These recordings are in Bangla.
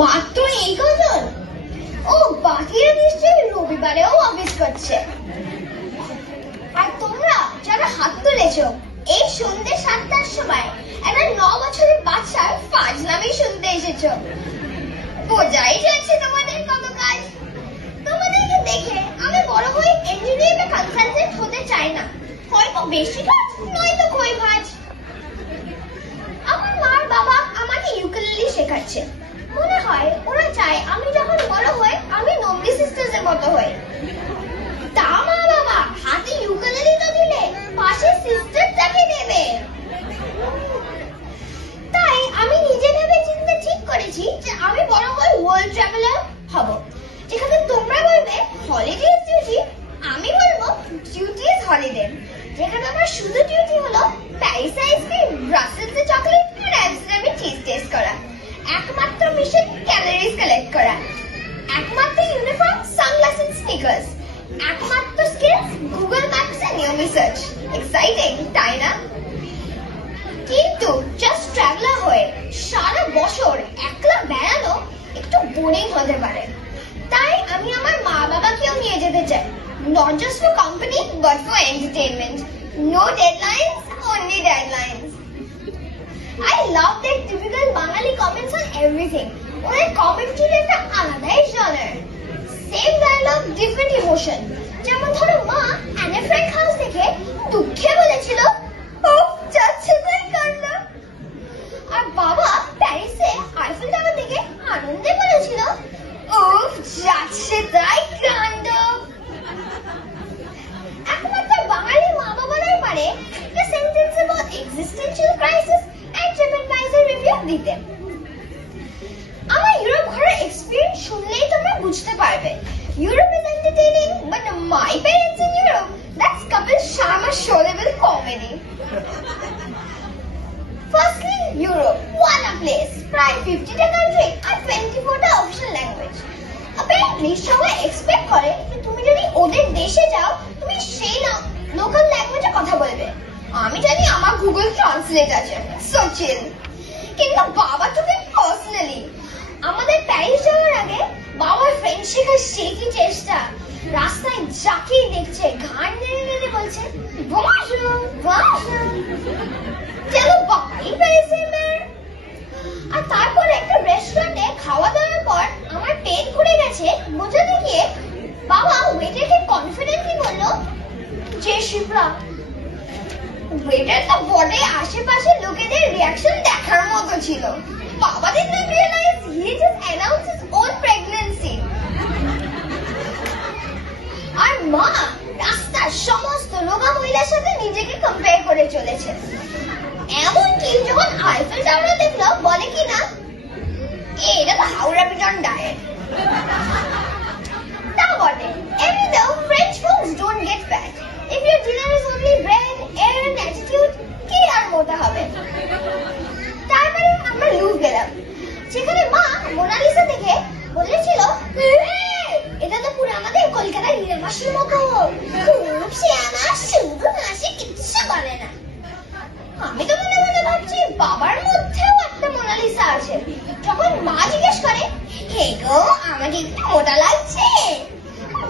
মাত্র এই কজন? ও বাকিরা নিশ্চয়ই রবিবারেও অফিস করছে। আর তোমরা যারা হাত তুলেছো এই সন্ধ্যে 7টার সময় একটা 9 বছরের বাচ্চার ফাজলামি শুনতে এসেছো, বোঝাই যাচ্ছে তোমাদের কত কাজ। তোমাদেরকে দেখে আমি বড় হয়ে ইঞ্জিনিয়ার বা কনসালটেন্ট হতে চাই না, হয়তো বেশি কাজ নয়তো খই ভাজ। আমার মার বাবা আমাকে ইউকেলেলে শেখাচ্ছে, মনে হয় ওরা চায় আমি যখন বড় হই আমি নন্দী সিস্টার্সের মতো হই। তা মা বাবা হাতে ইউকেলেলে তো দিলে পাশে সিস্টারটাকে দেবে। তাই আমি নিজে ভেবে চিন্তে ঠিক করেছি যে আমি বড় হয়ে ওয়ার্ল্ড ট্রাভেলার হব, যেখানে তোমরা বলবে হলিডে ইজ ডিউটি, আমি বলবো ডিউটি ইজ হলিডে। যেখানে আমার শুধু ডিউটি হলো প্যারিস আইসক্রিম, ব্রাসেলসে চকলেট আর আমস্টারডামে চিজ টেস্ট করা, একমাত্র মিশন ক্যালোরিজ কালেক্ট করা, একমাত্র ইউনিফর্ম সানগ্লাস এন্ড স্নিকার্স, একমাত্র স্কিলস গুগল ম্যাপস এ নিয়মি সার্চ। এক্সাইটিং তাই না? কিন্তু জাস্ট ট্রাভেলার হয়ে সারা বছর একলা বেড়ানো একটু বোরিং হতে পারে। তাই আমি আমার মা বাবাকেও নিয়ে যেতে চাই, not just for company but for entertainment. No deadlines, only deadlines. I love their typical Bangali comments on everything. ওদের কমেন্ট্রির একটা আলাদাই genre. Same dialogue, different emotion. যেমন ধরো মা অ্যানে ফ্র্যাঙ্ক হাউস দেখে দুঃখে বলেছিল, উফ যাচ্ছে তাই কান্না। আর বাবা প্যারিসে আইফেল টাওয়ার দেখে আনন্দে বলেছিল, উফ যাচ্ছে তাই কাণ্ড। একমাত্র বাঙালি মা বাবারাই পারে একটা সেন্টেন্সেবল এক্সিস্টেন্সিয়াল ক্রাইসিস এন্ড ট্রিপএডভাইসর রিভিউ দিতে। আমার ইউরোপ ঘোরার এক্সপেরিয়েন্স শুনলেই তোমরা বুঝতে পারবে Europe is entertaining, but my parents in Europe, that's Kapil Sharma show level comedy. Firstly, Europe, what a place! প্রায় 50টা কান্ট্রি আর 24টা অফিশিয়াল ল্যাঙ্গুয়েজ। Apparently, সবাই এক্সপেক্ট করে যে তুমি যদি ওদের দেশে যাও তুমি সেই লোকাল ল্যাঙ্গুয়েজে কথা বলবে। আমি জানি আমার গুগল ট্রান্সলেট আছে, সো চিল। কিন্তু বাবা তোকে পার্সোনালি আমাদের প্যারিস যাওয়ার আগে বাবার ফ্রেঞ্চ শেখার সেই কি চেষ্টা, রাস্তায় যাকেই দেখছে ঘাড় নেড়ে নেড়ে বলছে bonjour, bonjour। চলো বাই প্যারিসে মের। আর তারপর একটা রেস্টুরেন্টে খাওয়া দাওয়ার পর আমার পেট ঘুরে গেছে বোঝাতে গিয়ে বাবা ওয়েটারকে কনফিডেন্টলি বলল, যে শিপ্রা। ওয়েটার তো বটে, আশেপাশে লোকেদের রিয়াকশন দেখার মতো ছিল। বাবা did not realize he just announced his own pregnancy। আর মা রাস্তার সমস্ত লোকা মহিলার সাথে নিজেকে কম্পেয়ার করে চলেছে। এমনকি যখন আইফেল টাওয়ার দেখলো বলে কি না, এটা তো হাওড়া পিটন ডায়েট। তা বটে, even though French folks don't get fat, if your dinner is only bread, air and attitude, কি আর মোটা হবে। তারপরে আমরা লুভ গেলাম, যেখানে মা মোনালিসা দেখে বলেছিল, এটা তো পুরো আমাদের কলকাতার হিরেমাসের মতো, খুব শিয়ানা, শুধু হাসি, কিচ্ছু বলে না। আমি তো মনে মনে ভাবছি বাবার মধ্যেও একটা মোনালিসা আছে। যখন মা জিজ্ঞেস করে, হে গো আমাকে একটু মোটা লাগছে,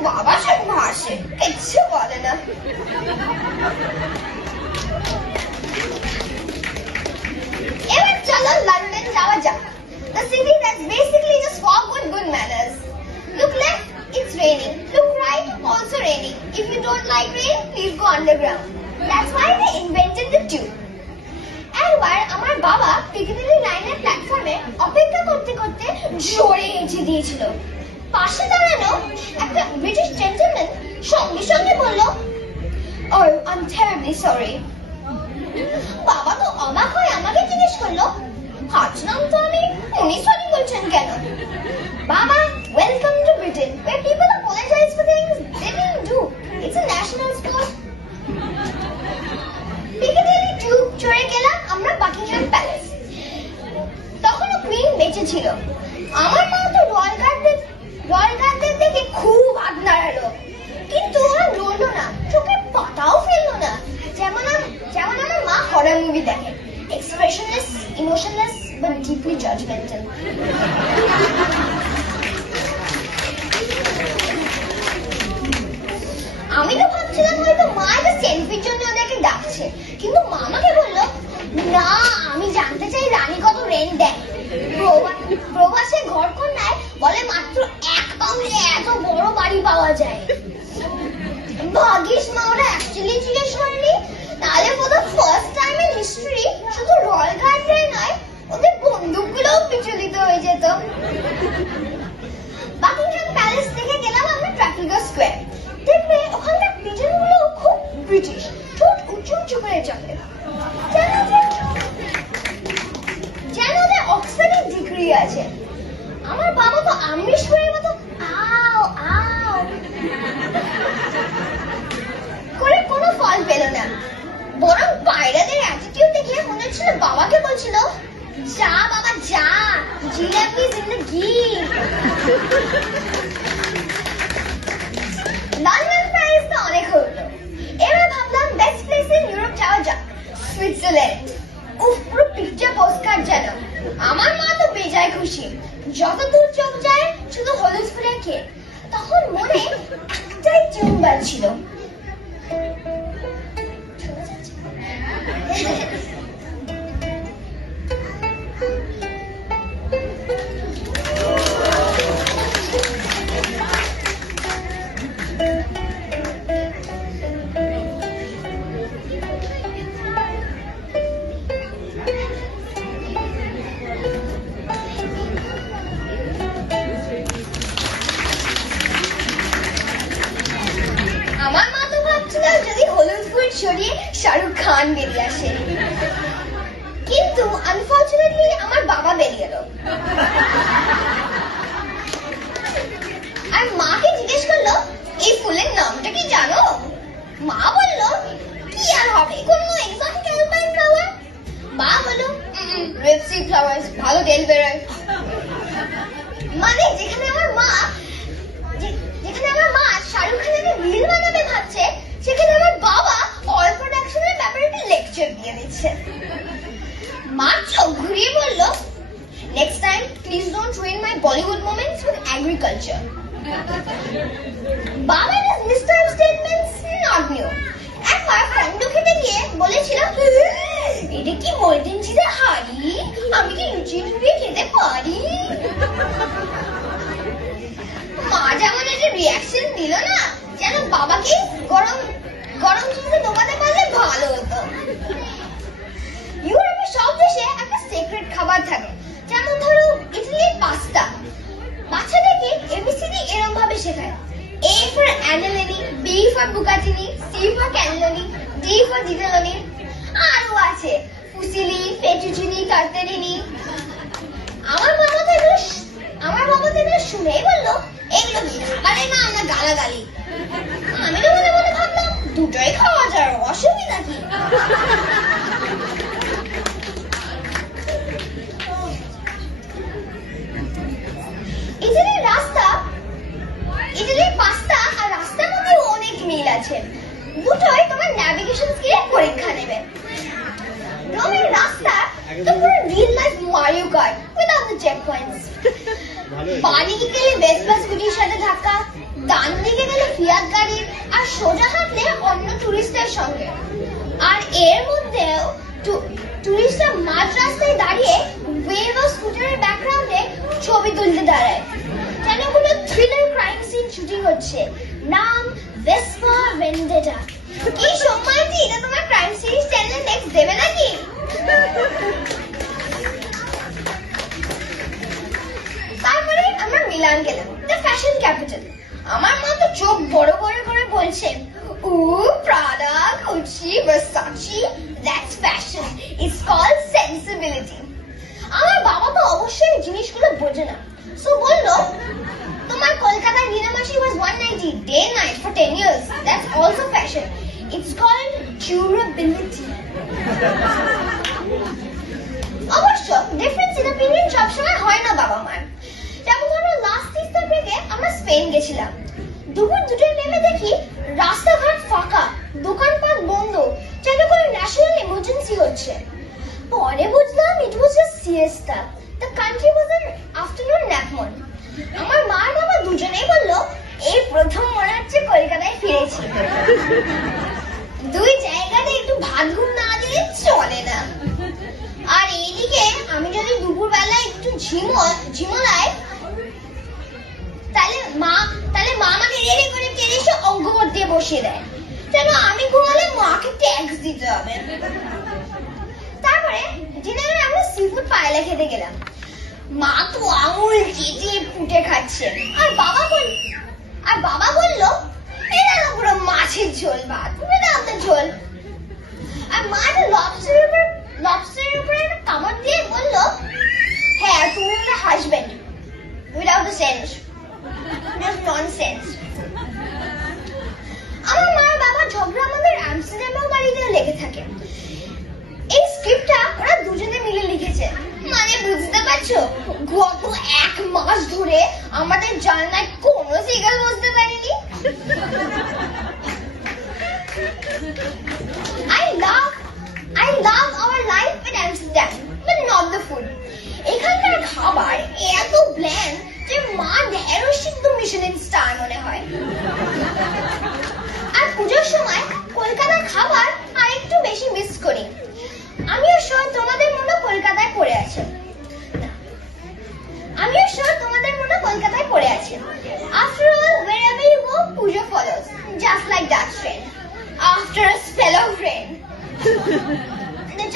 বাবা সব হাসে, কিচ্ছু বলে না। এবার চলো লন্ডন যাওয়া যাক, the city that's basically just fog with good manners. Look left, it's raining. Look right, also raining. If you don't like rain, please go underground. That's why they invented the tube. একবার আমার বাবা পিকাডিলি লাইনের প্ল্যাটফর্মে অপেক্ষা করতে করতে জোরে হেঁচে দিয়েছিল। পাশে দাঁড়ানো একটা ব্রিটিশ জেন্টলম্যান সঙ্গে সঙ্গে বলল, Oh, I'm terribly sorry. বাবা তো অবাক হয়ে আমাকে জিজ্ঞেস করলো, হাঁচলাম তো আমি, উনি সরি বলছেন কেন? বাবা, welcome to Britain, where people apologize for things they didn't do. It's a national sport. Piccadilly tube চড়ে গেলাম আমরা বাকিংহাম প্যালেস। তখনও কুইন বেঁচে ছিল। আমার মা তো রয়্যাল গার্ডদের দেখে খুব হাত নাড়ালো, কিন্তু ওরা নড়লো না, চোখে পাতাও ফেললো না। যেমন আমার মা হরর মুভি দেখে, expressionless, emotionless, but deeply judgmental. আমি তো ভাবছিলাম হয়তো মা একটা সেলফির জন্য ওদেরকে ডাকছে, কিন্তু মা আমাকে বললো না, আমি জানতে চাই রানী কত রেন্ট দেয়। প্রবাসে ঘর কন্যায় বলে মাত্র 1 পাউন্ডে এত বড় বাড়ি পাওয়া যায়। ভাগ্যিস মা ওরা অ্যাকচুয়ালি জিজ্ঞেস করেনি, তাহলে for the first time in history শুধু রয়্যাল গার্ডরাই নয়, ওদের বন্দুকগুলোও বিচলিত হয়ে যেত। বাকিংহাম প্যালেস থেকে গেলাম আমরা ট্রাফালগার স্কোয়ার। দেখবে ওখানকার পিজনগুলো খুব ব্রিটিশ, ঠোঁট উঁচু উঁচু করে চলে, যেন ওদের অক্সফোর্ডের ডিগ্রি আছে। আমার বাবা তো আমিষ করে মতো আও আও করে কোনো ফল পেল না, বরং পায়রাদের অ্যাটিটিউড দেখে মনে হচ্ছিল বাবাকে বলছিল, যা বাবা যা, জিলাপি জিন্দেগি। লন্ডন প্যারিস তো অনেক হলো, এবার ভাবলাম বেস্ট প্লেস ইন ইউরোপ যাওয়া যাক, সুইজারল্যান্ড। উফ, পুরো পিকচার পোস্টকার্ড যেন। আমার মা তো বেজায় খুশি, যত দূর চোখ যায় শুধু হলুদ ফুলের ক্ষেত। তখন মনে একটাই টিউন বাজছিল, সরিয়ে শাহরুখ খান বেরিয়ে আসে, কিন্তু আনফর্চুনেটলি আমার বাবা বেরিয়ে এলো। আর মাকে জিজ্ঞেস করলো, এই ফুলের নামটা কি জানো? মা বলল, কি আর হবে, কোনো এক্সোটিক অ্যালপাইন ফ্লাওয়ার। মা বলল, রেপসি ফ্লাওয়ার্স, ভালো তেল বেরোয়। মানে যেখানে আমার মা শাহরুখ খানকে রিল বানাবে ভাবছে, সেখানে আমার বাবা অয়েল প্রোডাকশনের ব্যাপারে একটা লেকচার দিয়ে দিচ্ছে। মা চোখ ঘুরিয়ে বলল, next time please don't ruin my Bollywood moments with agriculture. বাবা মিস্টার স্টেটমেন্টস নট নিউ। একবার ফন্ডু খেতে গিয়ে বলেছিল, এটা কি গোল্ডেন চিজের হাড়ি, আমি কি লুচি ডুবিয়ে খেতে পারি? মা যেমন একটা রিয়াকশন দিল না, যেন বাবাকে গরম গরম চিজে ডোবাতে পারলে ভালো হতো। ইউরোপের সব দেশে একটা সিক্রেট খাবার থাকে, যেমন ধরো ইটালির পাস্তা। বাচ্চাদেরকে এবিসিডি এরকম ভাবে শেখায়, A for annellini, B for bucatini, C for cannelloni, D for ditaloni, আরো আছে ফুসিলি, ফেটুচিনি, কার্তেরিনি। আমার বাবা তো এগুলো শুনেই বললো, এগুলো কি খাবারের নাম না গালাগালি? আমি তো মনে মনে ভাবলাম, দুটোই খাওয়া যায়, অসুবিধা কি? ইটালির পাস্তা আর রাস্তার মধ্যে অনেক মিল আছে, দুটোই তোমার ন্যাভিগেশন স্কিলের পরীক্ষা নেবে। রোমের রাস্তা তো পুরো real life Mario Kart without the checkpoints. বাদিকে গেলে ভেসপা স্কুটির সাথে ধাক্কা, ডান দিকে গেলে ফিয়াট গাড়ি, আর সোজা হাঁটলে অন্য টুরিস্টের সঙ্গে। আর এর মধ্যেও টুরিস্টরা মাঝ রাস্তায় দাঁড়িয়ে ওয়েভ ও স্কুটারের ব্যাকগ্রাউন্ডে ছবি তুলতে দাঁড়ায়, যেন কোনো থ্রিলার ক্রাইম সিন শুটিং হচ্ছে। নাম ভেসপা ভেন্ডেটা। কি সম্মানটি, এটা তোমার ক্রাইম সিরিজ চ্যানেলে নেক্সট দেবে নাকি? তারপরে আমরা মিলান গেলাম, দ্য ফ্যাশন ক্যাপিটাল। আমার মা তো চোখ বড় বড় করে বলছে, ও Prada, Gucci, Versace, that's fashion, it's called sensibility. আমার বাবা তো অবশ্যই জিনিসগুলো বোঝে না, সো বললো, তোমার কলকাতার দিনামাসি was 190 day night for 10 years, that's also fashion, it's called durability. অবশ্য ডিফারেন্স ইন অপিনিয়ন সবসময় হয় না বাবা মার। যেমন ধরো লাস্ট ইস্টার ব্রেকে আমরা স্পেন গেছিলাম, দুপুর 2টায় নেমে দেখি রাস্তাঘাট ফাঁকা, দোকানপাট বন্ধ, যেন কোনো ন্যাশনাল এমার্জেন্সি হচ্ছে। পরে বুঝলাম ইট ওয়াজ আ সিয়েস্টা। country was an afternoon nap mode. আমার মা আর বাবা দুজনেই বলল এই প্রথম মনে হচ্ছে কলকাতায় ফিরেছি। দুই জায়গাতে একটু ভাত ঘুম না দিলে চলে না। আর এইদিকে আমি যদি দুপুরবেলা একটু ঝিমোলাই তাহলে মা আমাকে রেডি করে টেনে এসে অঙ্ক করতে বসিয়ে দেয়, যেন আমি ঘুমালে মাকে ট্যাক্স দিতে হবে। তারপরে ডিনারে আমরা সিফুড পায়েলা খেতে গেলাম। মা তো আঙুল চেটে পুটে খাচ্ছে, আর বাবা বলল এটা না পুরো মাছের ঝোল ভাত, তুমি দাও তো ঝোল। আর মা একটা লবস্টারের উপরে একটা কামড় দিয়ে বলল হ্যাঁ তুমি একটা husband without the sense, just nonsense. আমার মা আর বাবা ঝগড়া আমাদের আমস্টারডামেও বাড়িতেও লেগে থাকে। এই স্ক্রিপ্টটা ওরা দুজনে মিলে লিখেছে, মানে বুঝতে পারছো গত 1 মাস ধরে আমাদের জানলায় কোনো সিগার বসতে পারেনি। I love our life in Amsterdam, but not the food. এখানকার খাবার এত ব্ল্যান্ড যে মা ঢেঁড়স সিদ্ধ মিশেলিন স্টার মনে হয়। আর পুজোর সময় কলকাতার খাবার আর একটু বেশি মিস করি। আমিও শিওর তোমাদের মনে কলকাতায় পড়ে আছে। After all, wherever you go, puja follows, just like that friend. After a spell of rain.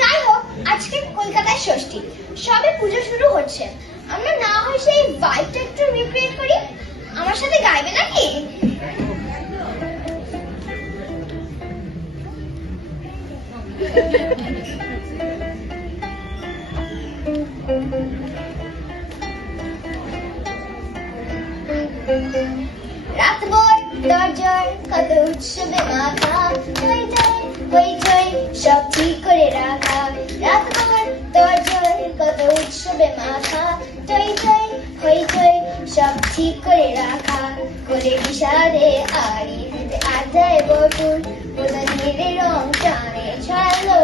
যাই হোক, আজকে কলকাতায় ষষ্ঠী, সবে পুজো শুরু হচ্ছে। আমরা না হয় সেই ভাইবটা একটু রিক্রিয়েট করি। আমার সাথে গাইবে নাকি? রাতভর দরজার কত উৎসবে মাথা, হইচই সব ঠিক করে রাখা। রাতভর দরজার কত উৎসবে মাথা, হইচই সব ঠিক করে রাখা। কোলে বিষাদে আড়ি আড্ডায় বটুল, উদনের রং টানে ছড়ালো